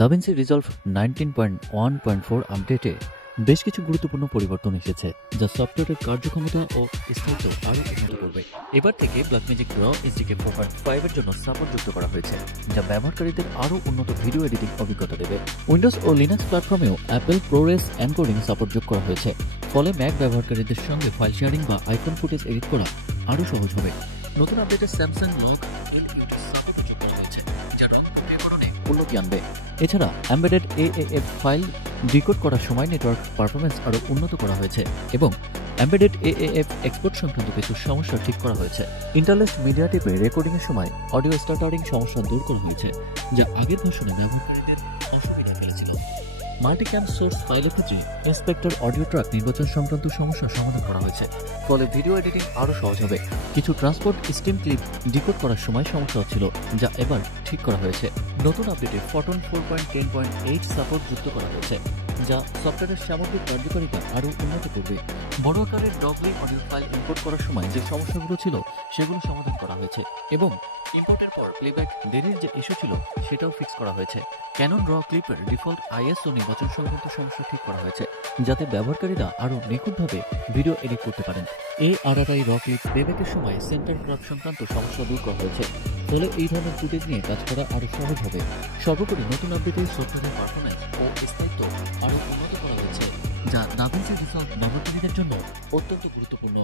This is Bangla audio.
দাভিন্সি রিজলভ 19.1.4 আপডেটে বেশ কিছু গুরুত্বপূর্ণ পরিবর্তন এসেছে, যা সফটওয়্যারের কার্যক্ষমতা ও স্থায়িত্ব আরও উন্নত করবে। এবার থেকে ব্ল্যাকম্যাজিক র এসডিকে 4.5 এর জন্য সাপোর্ট যুক্ত করা হয়েছে, যা ব্যবহারকারীদের আরও উন্নত ভিডিও এডিটিং অভিজ্ঞতা দেবে। উইন্ডোজ ও লিনাক্স প্ল্যাটফর্মেও অ্যাপেল প্রোরেস এনকোডিং সাপোর্ট যোগ করা হয়েছে, ফলে ম্যাক ব্যবহারকারীদের সঙ্গে ফাইল শেয়ারিং বা আইকন ফুটেজ এডিট করা আরও সহজ হবে। নতুন আপডেটে স্যামসাং লগ এলইউটি সাপোর্ট যোগ করা হয়েছে, যা রণে উন্নতি আনবে। এছাড়া এমবেডেড এএএফ ফাইল ডিকোড করার সময় নেটওয়ার্ক পারফরমেন্স আরও উন্নত করা হয়েছে এবং এমবেডেড এএএফ এক্সপোর্ট সংক্রান্ত কিছু সমস্যা ঠিক করা হয়েছে। ইন্টারলেস্ট মিডিয়া টেপে রেকর্ডিংয়ের সময় অডিও স্টাটারিং সমস্যা দূর করা হয়েছে, যা আগের ভার্সনে ব্যবহারকারীদের অসুবিধা ফেলেছিল। মাল্টিক্যাম সোর্স ফাইলের ক্ষেত্রে ইন্সপেক্টর অডিও ট্র্যাক নির্বাচন সংক্রান্ত সমস্যার সমাধান করা হয়েছে, ফলে ভিডিও এডিটিং আরও সহজ হবে। কিছু ট্রান্সপোর্ট স্ট্রিম ক্লিপ ডিকোড করার সময় সমস্যা হচ্ছিল, যা এবার ঠিক করা হয়েছে। নতুন আপডেটে ফটন 4.10.8 সাপোর্ট যুক্ত করা হয়েছে, যা সফটওয়্যারের সামগ্রিক কার্যকারিতা আরও উন্নত করবে। বড় আকারের ডগলি অডিও ফাইল ইম্পোর্ট করার সময় যে সমস্যাগুলো ছিল সেগুলো সমাধান করা হয়েছে এবং ইম্পোর্টের পর প্লেব্যাক দেরির যে ইস্যু ছিল সেটাও ফিক্স করা হয়েছে। ক্যানন র ক্লিপের ডিফল্ট আইএসও নির্বাচন সংক্রান্ত সমস্যা ঠিক করা হয়েছে, যাতে ব্যবহারকারীরা আরও নিখুঁতভাবে ভিডিও এডিট করতে পারেন। ARRI র ক্লিপ প্লেব্যাকের সময় সেন্টার ক্রাফ সংক্রান্ত সমস্যা দূর করা হয়েছে, ফলে এই ধরনের ফুটেজ নিয়ে কাজ করা আরও সহজ হবে। সর্বোপরি নতুন আপডেটে সফটওয়্যারের পারফরম্যান্স ও স্থায়িত্ব আরও উন্নত করা হয়েছে, যা দাভিন্সি রিজলভ ব্যবহারকারীদের জন্য অত্যন্ত গুরুত্বপূর্ণ।